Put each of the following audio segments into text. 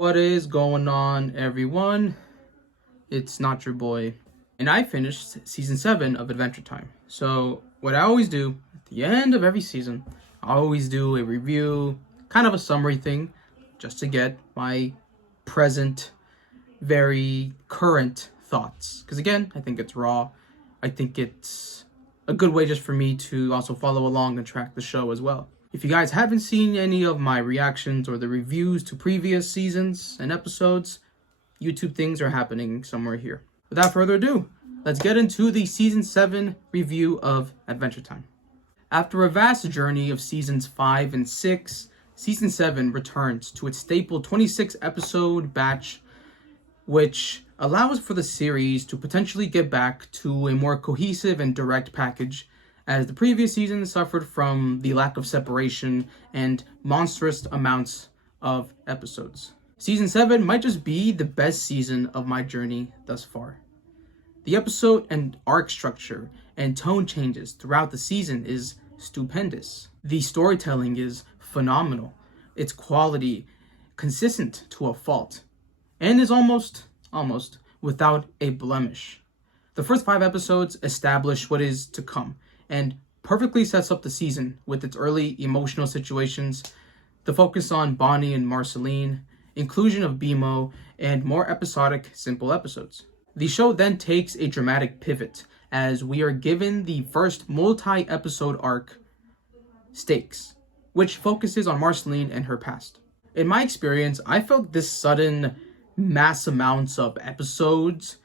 What is going on, everyone? It's not your boy. And I finished season 7 of Adventure Time. So, what I always do at the end of every season, I always do a review, kind of a summary thing, just to get my present, very current thoughts. Because again, I think it's raw. I think it's a good way just for me to also follow along and track the show as well. If you guys haven't seen any of my reactions or the reviews to previous seasons and episodes, YouTube things are happening somewhere here. Without further ado, let's get into the Season 7 review of Adventure Time. After a vast journey of Seasons 5 and 6, Season 7 returns to its staple 26-episode batch, which allows for the series to potentially get back to a more cohesive and direct package, as the previous season suffered from the lack of separation and monstrous amounts of episodes. Season 7 might just be the best season of my journey thus far. The episode and arc structure and tone changes throughout the season is stupendous. The storytelling is phenomenal. Its quality consistent to a fault, and is almost without a blemish. The first 5 episodes establish what is to come, and perfectly sets up the season with its early emotional situations, the focus on Bonnie and Marceline, inclusion of BMO, and more episodic, simple episodes. The show then takes a dramatic pivot as we are given the first multi-episode arc, Stakes, which focuses on Marceline and her past. In my experience, I felt this sudden mass amounts of episodes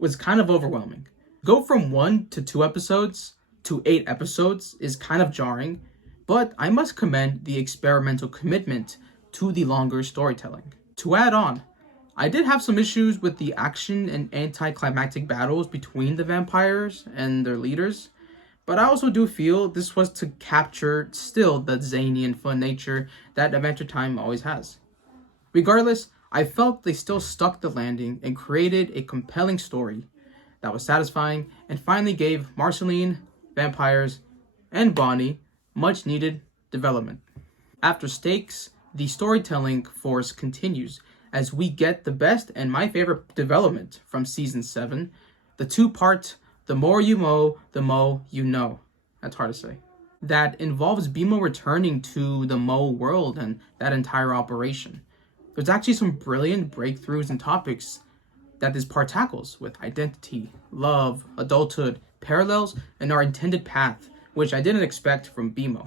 was kind of overwhelming. Go from 1 to 2 episodes to 8 episodes is kind of jarring, but I must commend the experimental commitment to the longer storytelling. To add on, I did have some issues with the action and anticlimactic battles between the vampires and their leaders, but I also do feel this was to capture still the zany and fun nature that Adventure Time always has. Regardless, I felt they still stuck the landing and created a compelling story that was satisfying and finally gave Marceline, vampires, and Bonnie much needed development. After Stakes, the storytelling force continues as we get the best and my favorite development from Season 7, the 2-part The More You Mow, The Mo You Know. That's hard to say. That involves BMO returning to the Mo world and that entire operation. There's actually some brilliant breakthroughs and topics that this part tackles with identity, love, adulthood, parallels, and our intended path, which I didn't expect from BMO.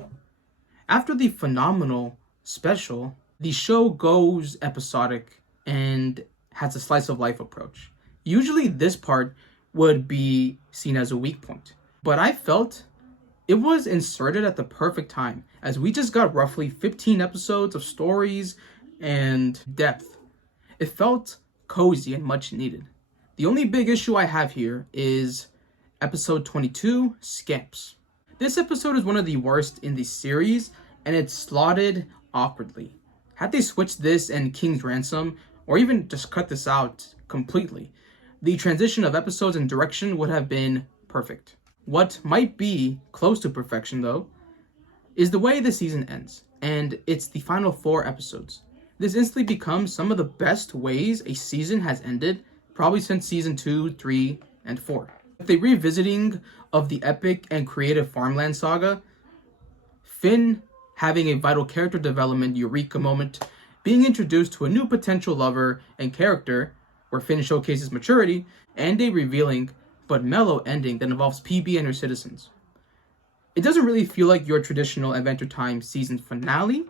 After the phenomenal special, the show goes episodic and has a slice of life approach. Usually this part would be seen as a weak point, but I felt it was inserted at the perfect time, as we just got roughly 15 episodes of stories and depth. It felt cozy and much needed. The only big issue I have here is episode 22, Scamps. This episode is one of the worst in the series, and it's slotted awkwardly. Had they switched this and King's Ransom, or even just cut this out completely, the transition of episodes and direction would have been perfect. What might be close to perfection, though, is the way the season ends, and it's the final 4 episodes. This instantly becomes some of the best ways a season has ended, probably since season 2, 3, and 4. With a revisiting of the epic and creative Farmland saga, Finn having a vital character development eureka moment, being introduced to a new potential lover and character, where Finn showcases maturity, and a revealing but mellow ending that involves PB and her citizens. It doesn't really feel like your traditional Adventure Time season finale,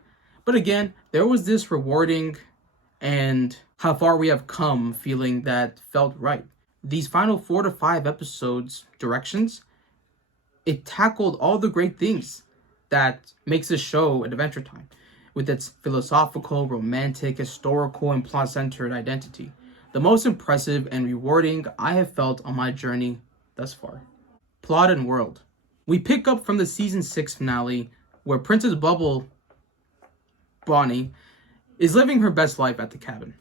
but again, there was this rewarding and how far we have come feeling that felt right. These final 4 to 5 episodes directions, it tackled all the great things that makes this show an Adventure Time, with its philosophical, romantic, historical, and plot-centered identity. The most impressive and rewarding I have felt on my journey thus far. Plot and world. We pick up from the season 6 finale, where Princess Bubble, Bonnie, is living her best life at the cabin.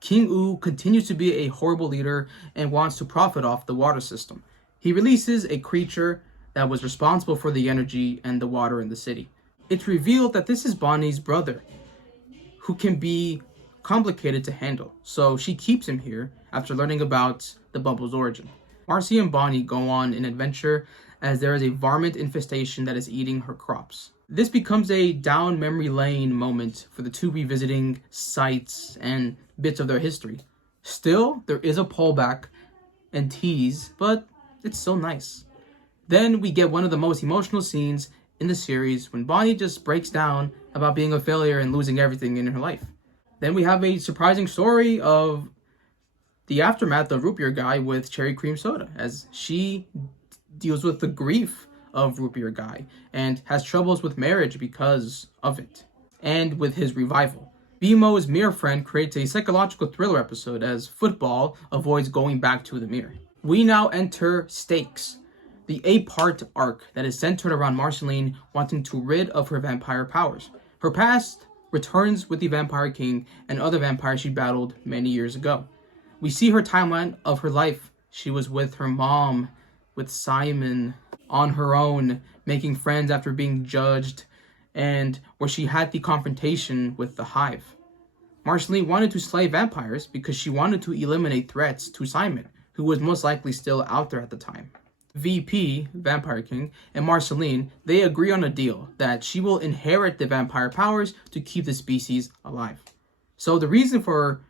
King Ooh continues to be a horrible leader and wants to profit off the water system. He releases a creature that was responsible for the energy and the water in the city. It's revealed that this is Bonnie's brother, who can be complicated to handle, so she keeps him here after learning about the bubble's origin. Marcy and Bonnie go on an adventure as there is a varmint infestation that is eating her crops. This becomes a down memory lane moment for the two, revisiting sites and bits of their history. Still, there is a pullback and tease, but it's so nice. Then we get one of the most emotional scenes in the series when Bonnie just breaks down about being a failure and losing everything in her life. Then we have a surprising story of the aftermath of Root Beer Guy with Cherry Cream Soda, as she deals with the grief of Root Beer Guy and has troubles with marriage because of it, and with his revival. BMO's mirror friend creates a psychological thriller episode as Football avoids going back to the mirror. We now enter Stakes, the 8-part arc that is centered around Marceline wanting to rid of her vampire powers. Her past returns with the Vampire King and other vampires she battled many years ago. We see her timeline of her life. She was with her mom, with Simon, on her own, making friends after being judged, and where she had the confrontation with the Hive. Marceline wanted to slay vampires because she wanted to eliminate threats to Simon, who was most likely still out there at the time. VP, Vampire King, and Marceline, they agree on a deal that she will inherit the vampire powers to keep the species alive. So the reason for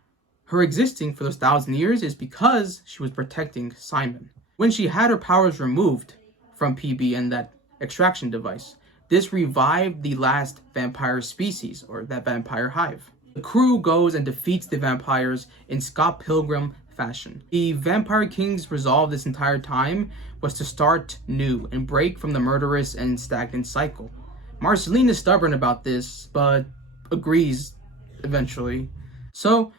her existing for those 1,000 years is because she was protecting Simon. When she had her powers removed from PB and that extraction device, this revived the last vampire species, or that vampire hive. The crew goes and defeats the vampires in Scott Pilgrim fashion. The Vampire King's resolve this entire time was to start new and break from the murderous and stagnant cycle. Marceline is stubborn about this, but agrees eventually. So,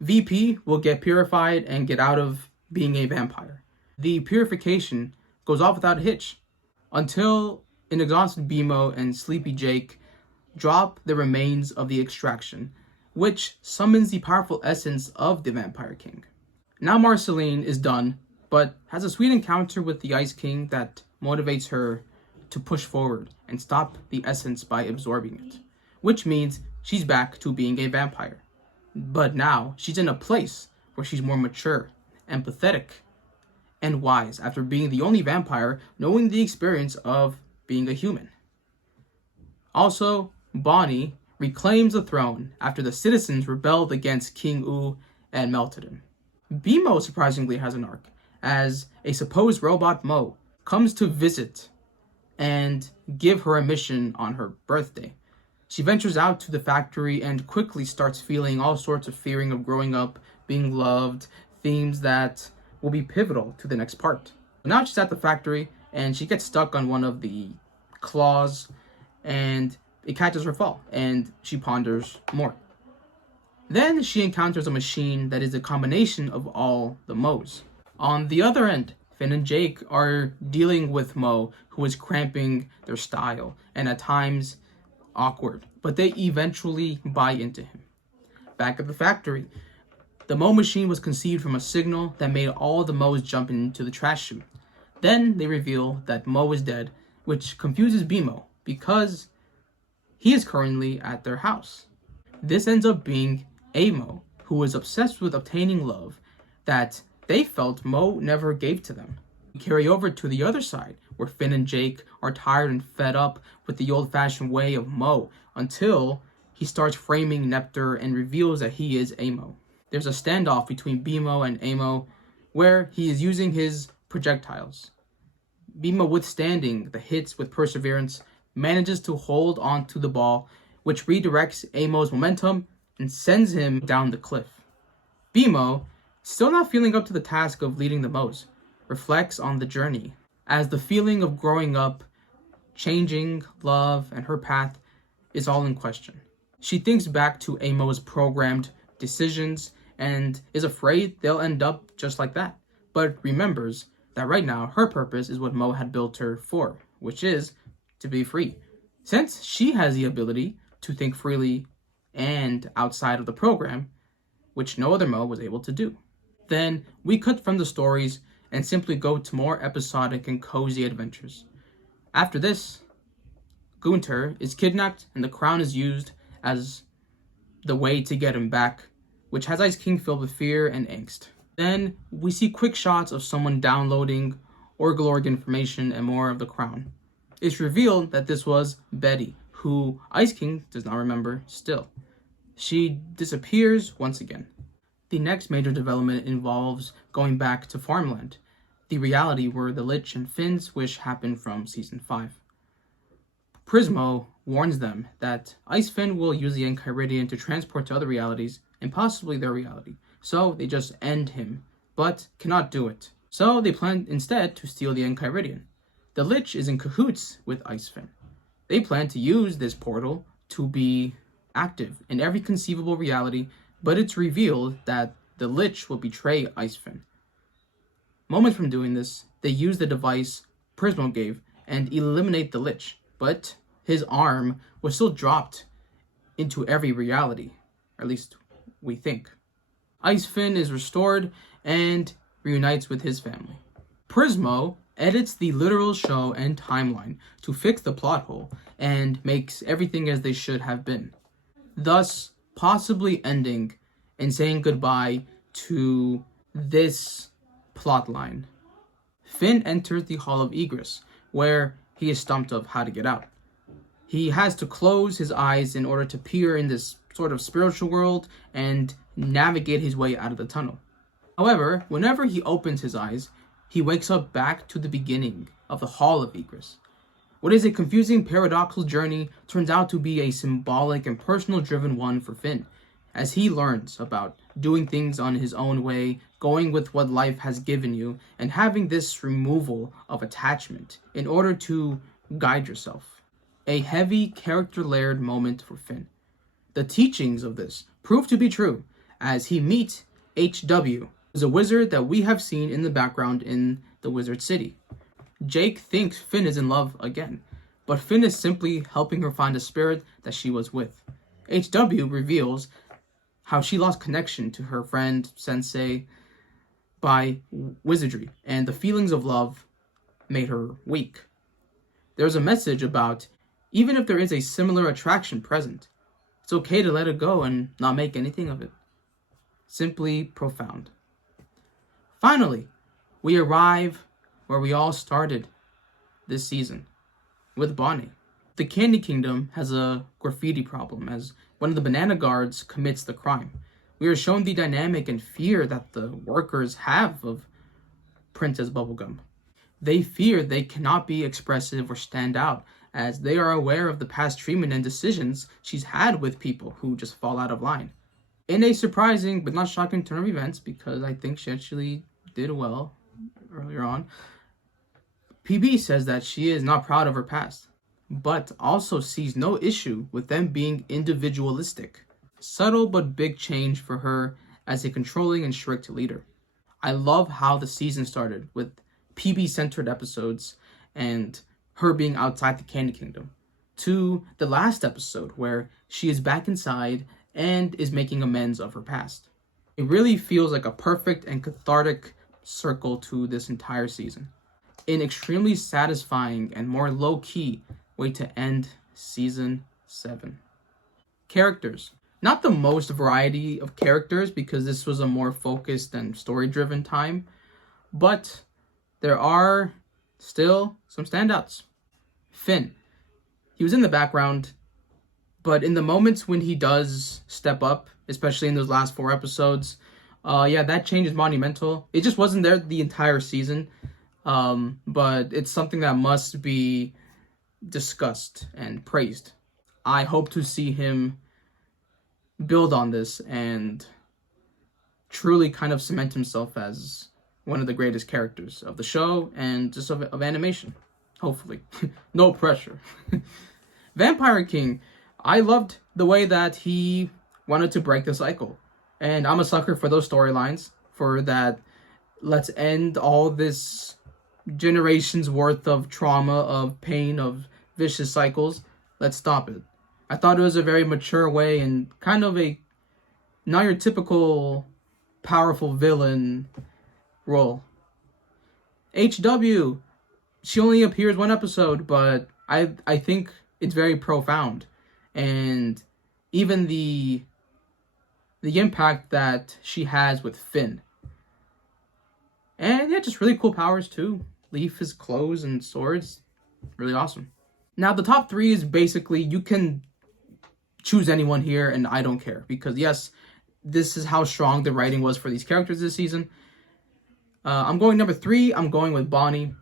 VP will get purified and get out of being a vampire. The purification goes off without a hitch, until an exhausted BMO and Sleepy Jake drop the remains of the extraction, which summons the powerful essence of the Vampire King. Now Marceline is done, but has a sweet encounter with the Ice King that motivates her to push forward and stop the essence by absorbing it, which means she's back to being a vampire. But now she's in a place where she's more mature, empathetic, and wise after being the only vampire knowing the experience of being a human. Also, Bonnie reclaims the throne after the citizens rebelled against King U and melted him. BMO surprisingly has an arc, as a supposed robot Mo comes to visit and give her a mission on her birthday. She ventures out to the factory and quickly starts feeling all sorts of fearing of growing up, being loved, themes that will be pivotal to the next part. Now she's at the factory and she gets stuck on one of the claws and it catches her fall and she ponders more. Then she encounters a machine that is a combination of all the Mo's. On the other end, Finn and Jake are dealing with Mo, who is cramping their style and at times awkward, but they eventually buy into him. Back at the factory, the Mo machine was conceived from a signal that made all the Mo's jump into the trash chute. Then they reveal that Mo is dead, which confuses BMO because he is currently at their house. This ends up being Mo, who is obsessed with obtaining love that they felt Mo never gave to them. We carry over to the other side, where Finn and Jake are tired and fed up with the old-fashioned way of Mo, until he starts framing Neptr and reveals that he is Amo. There's a standoff between BMO and Amo, where he is using his projectiles. BMO, withstanding the hits with perseverance, manages to hold onto the ball, which redirects Amo's momentum and sends him down the cliff. BMO, still not feeling up to the task of leading the Mo's, reflects on the journey, as the feeling of growing up, changing, love, and her path is all in question. She thinks back to Amo's programmed decisions and is afraid they'll end up just like that, but remembers that right now her purpose is what Mo had built her for, which is to be free. Since she has the ability to think freely and outside of the program, which no other Mo was able to do. Then we cut from the stories and simply go to more episodic and cozy adventures. After this, Gunther is kidnapped and the crown is used as the way to get him back which has Ice King filled with fear and angst. Then we see quick shots of someone downloading Orgolorg information and more of the crown. It's revealed that this was Betty, who Ice King does not remember still. She disappears once again. The next major development involves going back to farmland, the reality where the Lich and Finn's wish happened from Season 5. Prismo warns them that Ice Finn will use the Enchiridion to transport to other realities, and possibly their reality, so they just end him, but cannot do it. So they plan instead to steal the Enchiridion. The Lich is in cahoots with Ice Finn. They plan to use this portal to be active in every conceivable reality, but it's revealed that the Lich will betray Ice Finn. Moments from doing this, they use the device Prismo gave and eliminate the Lich, but his arm was still dropped into every reality, or at least we think. Ice Finn is restored and reunites with his family. Prismo edits the literal show and timeline to fix the plot hole and makes everything as they should have been, thus possibly ending and saying goodbye to this plotline. Finn enters the Hall of Egress, where he is stumped of how to get out. He has to close his eyes in order to peer in this sort of spiritual world and navigate his way out of the tunnel. However, whenever he opens his eyes, he wakes up back to the beginning of the Hall of Egress. What is a confusing, paradoxical journey turns out to be a symbolic and personal-driven one for Finn, as he learns about doing things on his own way, going with what life has given you, and having this removal of attachment in order to guide yourself. A heavy, character-layered moment for Finn. The teachings of this prove to be true, as he meets HW, who's a wizard that we have seen in the background in the Wizard City. Jake thinks Finn is in love again, but Finn is simply helping her find a spirit that she was with. HW reveals how she lost connection to her friend Sensei by wizardry, and the feelings of love made her weak. There's a message about, even if there is a similar attraction present, it's okay to let it go and not make anything of it. Simply profound. Finally, we arrive where we all started this season, with Bonnie. The Candy Kingdom has a graffiti problem as one of the banana guards commits the crime. We are shown the dynamic and fear that the workers have of Princess Bubblegum. They fear they cannot be expressive or stand out, as they are aware of the past treatment and decisions she's had with people who just fall out of line. In a surprising but not shocking turn of events, because I think she actually did well earlier on, PB says that she is not proud of her past, but also sees no issue with them being individualistic. Subtle but big change for her as a controlling and strict leader. I love how the season started with PB-centered episodes and her being outside the Candy Kingdom, to the last episode where she is back inside and is making amends of her past. It really feels like a perfect and cathartic circle to this entire season. An extremely satisfying and more low-key way to end Season 7. Characters. Not the most variety of characters because this was a more focused and story-driven time, but there are still some standouts. Finn. He was in the background, but in the moments when he does step up, especially in those last 4 episodes, that change is monumental. It just wasn't there the entire season, but it's something that must be discussed and praised. I hope to see him build on this and truly kind of cement himself as one of the greatest characters of the show and just of animation. Hopefully. No pressure. Vampire King. I loved the way that he wanted to break the cycle. And I'm a sucker for those storylines, for that let's end all this generations worth of trauma, of pain, of vicious cycles. Let's stop it. I thought it was a very mature way and kind of a not your typical powerful villain role. HW. She only appears 1 episode, but I think it's very profound. And even the the impact that she has with Finn. And yeah, just really cool powers too. Leaf his clothes and swords. Really awesome. Now the top 3 is basically, you can choose anyone here and I don't care. Because yes, this is how strong the writing was for these characters this season. I'm going number 3. I'm going with Bonnie.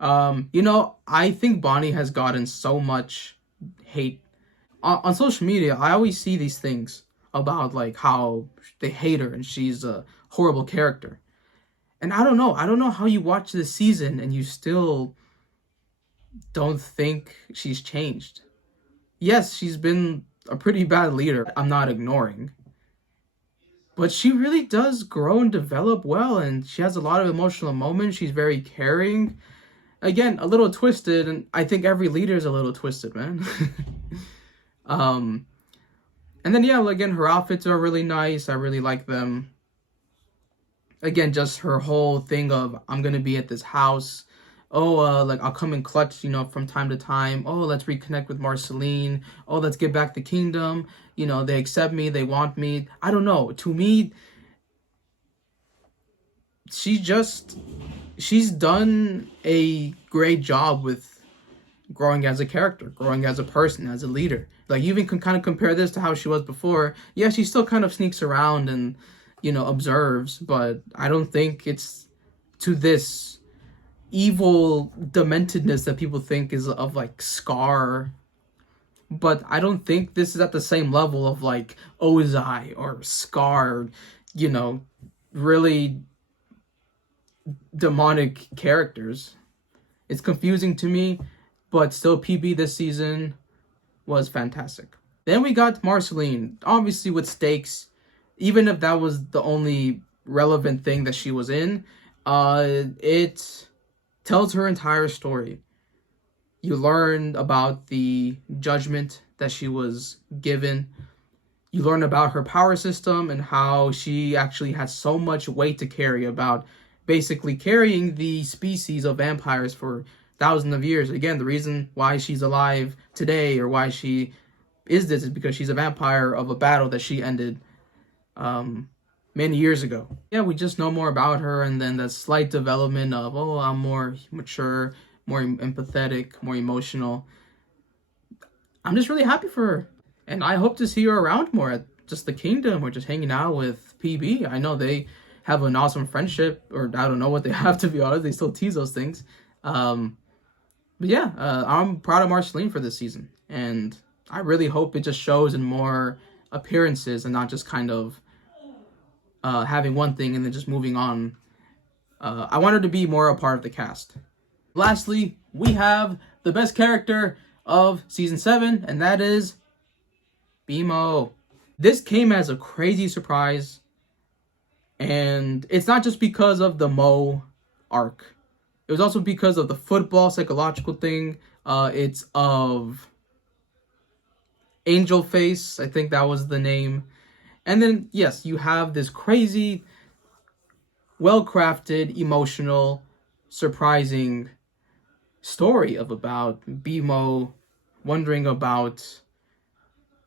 I think Bonnie has gotten so much hate. On social media, I always see these things about like how they hate her and she's a horrible character. And I don't know how you watch this season and you still don't think she's changed. Yes, she's been a pretty bad leader. I'm not ignoring. But she really does grow and develop well, and she has a lot of emotional moments. She's very caring. Again, a little twisted, and I think every leader is a little twisted, man. And then yeah, again, her outfits are really nice. I really like them. Again, just her whole thing of, I'm gonna be at this house. Oh, like I'll come in clutch, from time to time. Oh, let's reconnect with Marceline. Oh, let's get back the kingdom. They accept me. They want me. I don't know. To me, she's done a great job with growing as a character, growing as a person, as a leader. Like, you even can kind of compare this to how she was before. Yeah, she still kind of sneaks around and, observes, but I don't think it's to this evil dementedness that people think is of like Scar. But I don't think this is at the same level of like Ozai or Scar, really demonic characters. It's confusing to me, but still PB this season was fantastic. Then we got Marceline, obviously with stakes. Even if that was the only relevant thing that she was in, it tells her entire story. You learn about the judgment that she was given. You learn about her power system and how she actually has so much weight to carry, about basically carrying the species of vampires for thousands of years. Again, the reason why she's alive today, or why she is this, is because she's a vampire of a battle that she ended many years ago. Yeah, we just know more about her, and then the slight development of, oh, I'm more mature, more empathetic, more emotional. I'm just really happy for her, and I hope to see her around more at just the kingdom, or just hanging out with PB. I know they have an awesome friendship, or I don't know what they have, to be honest. They still tease those things. But yeah, I'm proud of Marceline for this season, and I really hope it just shows in more appearances and not just kind of having one thing and then just moving on. I want her to be more a part of the cast. Lastly, we have the best character of season 7, and that is BMO. This came as a crazy surprise, and it's not just because of the Mo arc. It was also because of the football psychological thing. It's of Angel Face, I think that was the name. And then, yes, you have this crazy, well-crafted, emotional, surprising story about BMO wondering about,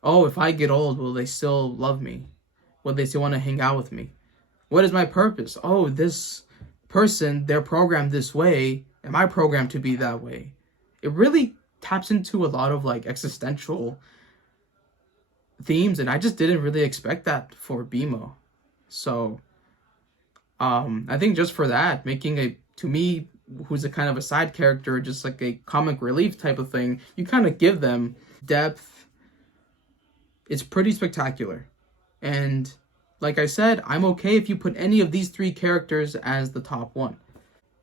oh, if I get old, will they still love me? Will they still want to hang out with me? What is my purpose? Oh, this person, they're programmed this way. Am I programmed to be that way? It really taps into a lot of like existential themes, and I just didn't really expect that for BMO. So I think just for that, making to me, who's a kind of a side character, just like a comic relief type of thing, you kind of give them depth. It's pretty spectacular. And like I said, I'm okay if you put any of these 3 characters as the top one.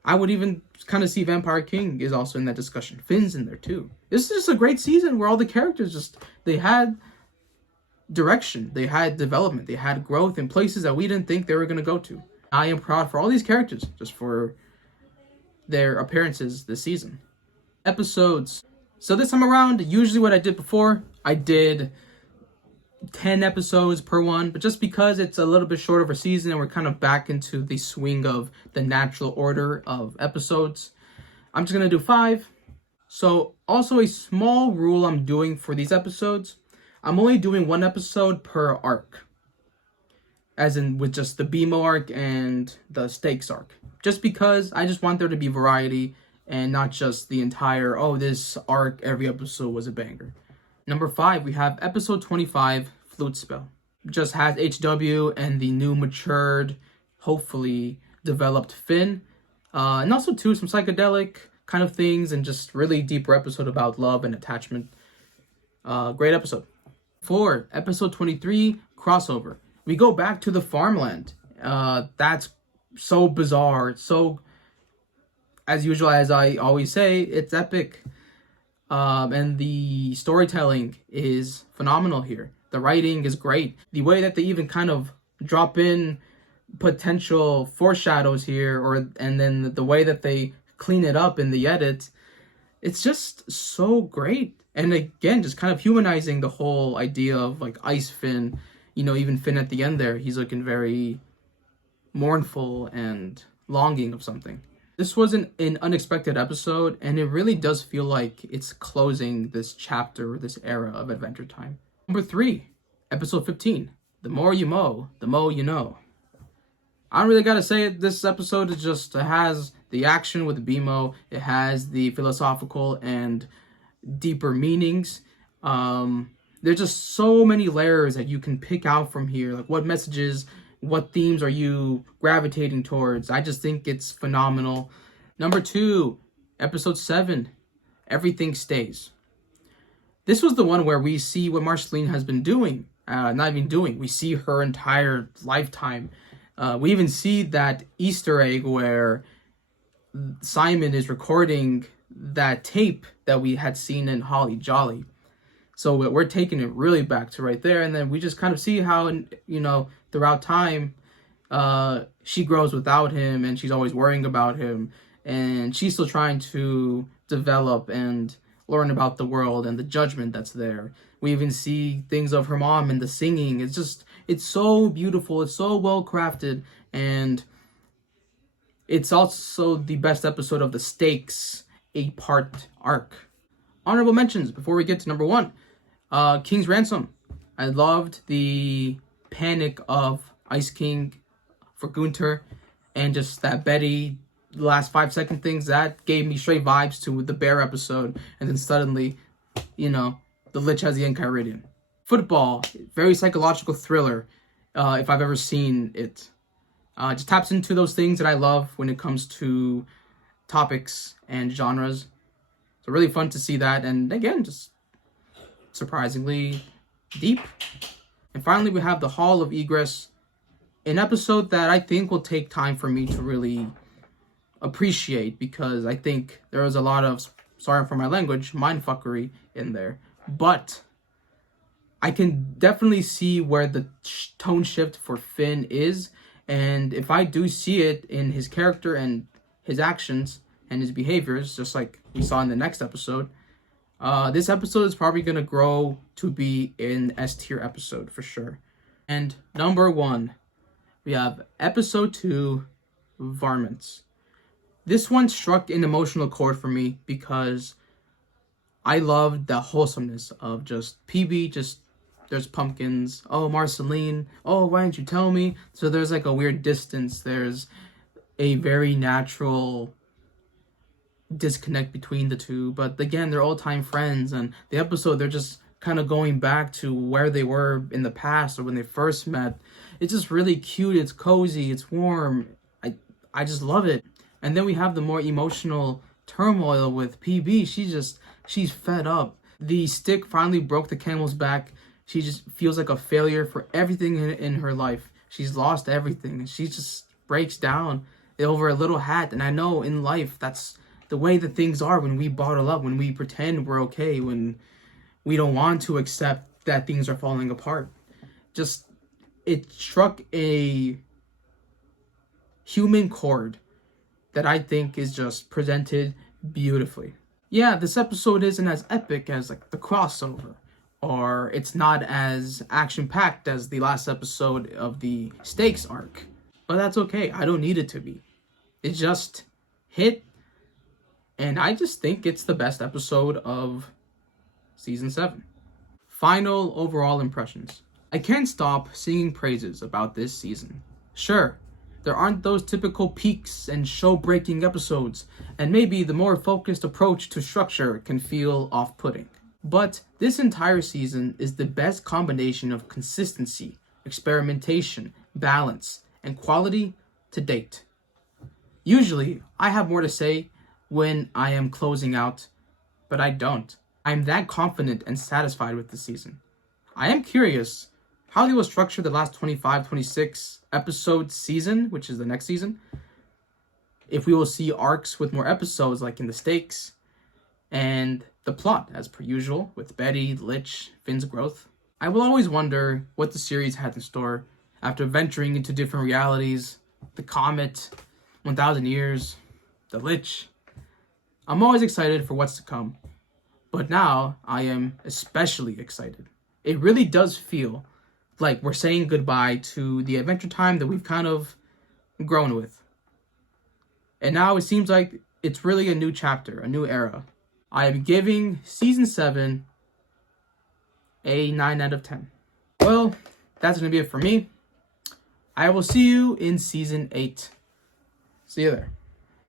I would even kind of see Vampire King is also in that discussion. Finn's in there too. This is just a great season where all the characters they had direction, they had development, they had growth in places that we didn't think they were going to go to. I am proud for all these characters just for their appearances this season. Episodes. So this time around, usually what I did before, I did 10 episodes per one, but just because it's a little bit short of a season and we're kind of back into the swing of the natural order of episodes, I'm just going to do 5. So also a small rule I'm doing for these episodes, I'm only doing 1 episode per arc. as in with just the BMO arc and the stakes arc. Just because I just want there to be variety and not just the entire, oh, this arc, every episode was a banger. Number 5, we have episode 25, Flute Spell. Just has HW and the new matured, hopefully developed Finn. And also too, some psychedelic kind of things and just really deeper episode about love and attachment. Great episode. 4, episode 23, Crossover. We go back to the farmland. That's so bizarre. It's so, as usual, as I always say, it's epic. And the storytelling is phenomenal here. The writing is great. The way that they even kind of drop in potential foreshadows here, and then the way that they clean it up in the edit, it's just so great. And again, just kind of humanizing the whole idea of like Ice Finn. You know, even Finn at the end there, he's looking very mournful and longing of something. This was an unexpected episode, and it really does feel like it's closing this chapter, this era of Adventure Time. Number 3, episode 15, The More You Mow, The Mo You Know. I don't really gotta say it, this episode is just, it has the action with the BMO, it has the philosophical and deeper meanings. There's just so many layers that you can pick out from here, like what messages, what themes are you gravitating towards? I just think it's phenomenal. Number 2, episode 7, Everything Stays. This was the one where we see what Marceline has been doing. Not even doing. We see her entire lifetime. We even see that Easter egg where Simon is recording that tape that we had seen in Holly Jolly. So we're taking it really back to right there. And then we just kind of see how, you know, throughout time, she grows without him and she's always worrying about him. And she's still trying to develop and learn about the world and the judgment that's there. We even see things of her mom and the singing. It's so beautiful. It's so well crafted. And it's also the best episode of the Stakes 8-part arc. Honorable mentions before we get to number 1. King's Ransom. I loved the panic of Ice King for Gunther and just that Betty last 5-second things that gave me straight vibes to the Bear episode, and then suddenly, you know, the Lich has the Enchiridion. Football, very psychological thriller, if I've ever seen it. Just taps into those things that I love when it comes to topics and genres. So really fun to see that, and again, just surprisingly deep. And finally, we have the Hall of Egress, an episode that I think will take time for me to really appreciate, because I think there was a lot of, sorry for my language, mindfuckery in there. But I can definitely see where the tone shift for Finn is, and if I do see it in his character and his actions and his behaviors, just like we saw in the next episode, this episode is probably going to grow to be an S-tier episode for sure. And number 1, we have episode 2, Varmints. This one struck an emotional chord for me because I loved the wholesomeness of just PB, just there's pumpkins, oh, Marceline, oh, why didn't you tell me? So there's like a weird distance. There's a very natural disconnect between the two, but again, they're all-time friends, and the episode, they're just kind of going back to where they were in the past or when they first met. It's just really cute, it's cozy, it's warm. I just love it. And then we have the more emotional turmoil with PB. She's fed up. The stick finally broke the camel's back. She just feels like a failure for everything in her life. She's lost everything. She just breaks down over a little hat. And I know in life, that's the way that things are when we bottle up, when we pretend we're okay, when we don't want to accept that things are falling apart. Just, it struck a human chord that I think is just presented beautifully. Yeah, this episode isn't as epic as like the crossover, or it's not as action-packed as the last episode of the Stakes arc. But that's okay. I don't need it to be. It just hit, and I just think it's the best episode of Season 7. Final overall impressions. I can't stop singing praises about this season. Sure, there aren't those typical peaks and show-breaking episodes, and maybe the more focused approach to structure can feel off-putting. But this entire season is the best combination of consistency, experimentation, balance, and quality to date. Usually, I have more to say when I am closing out, but I don't. I'm that confident and satisfied with the season. I am curious how they will structure the last 25, 26 episode season, which is the next season. If we will see arcs with more episodes like in the Stakes, and the plot as per usual with Betty, Lich, Finn's growth. I will always wonder what the series had in store after venturing into different realities, the Comet, 1000 Years, the Lich. I'm always excited for what's to come, but now I am especially excited. It really does feel like we're saying goodbye to the Adventure Time that we've kind of grown with. And now it seems like it's really a new chapter, a new era. I am giving Season 7 a 9 out of 10. Well, that's going to be it for me. I will see you in Season 8. See you there.